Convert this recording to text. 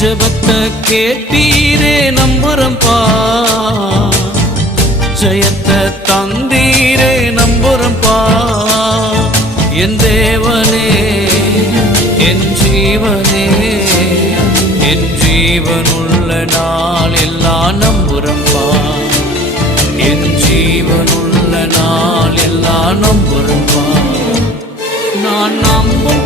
ஜெபத்தை கேட்டீரே நம்புறம்பா, ஜெயத்தை தந்தீரே நம்புறம்பா. என் தேவனே என் ஜீவனே, என் ஜீவனுள்ள நாள் எல்லாம் நம்புறம்பா, என் ஜீவனுள்ள நாள் எல்லாம் நம்புறம்பா. நான் நம்ப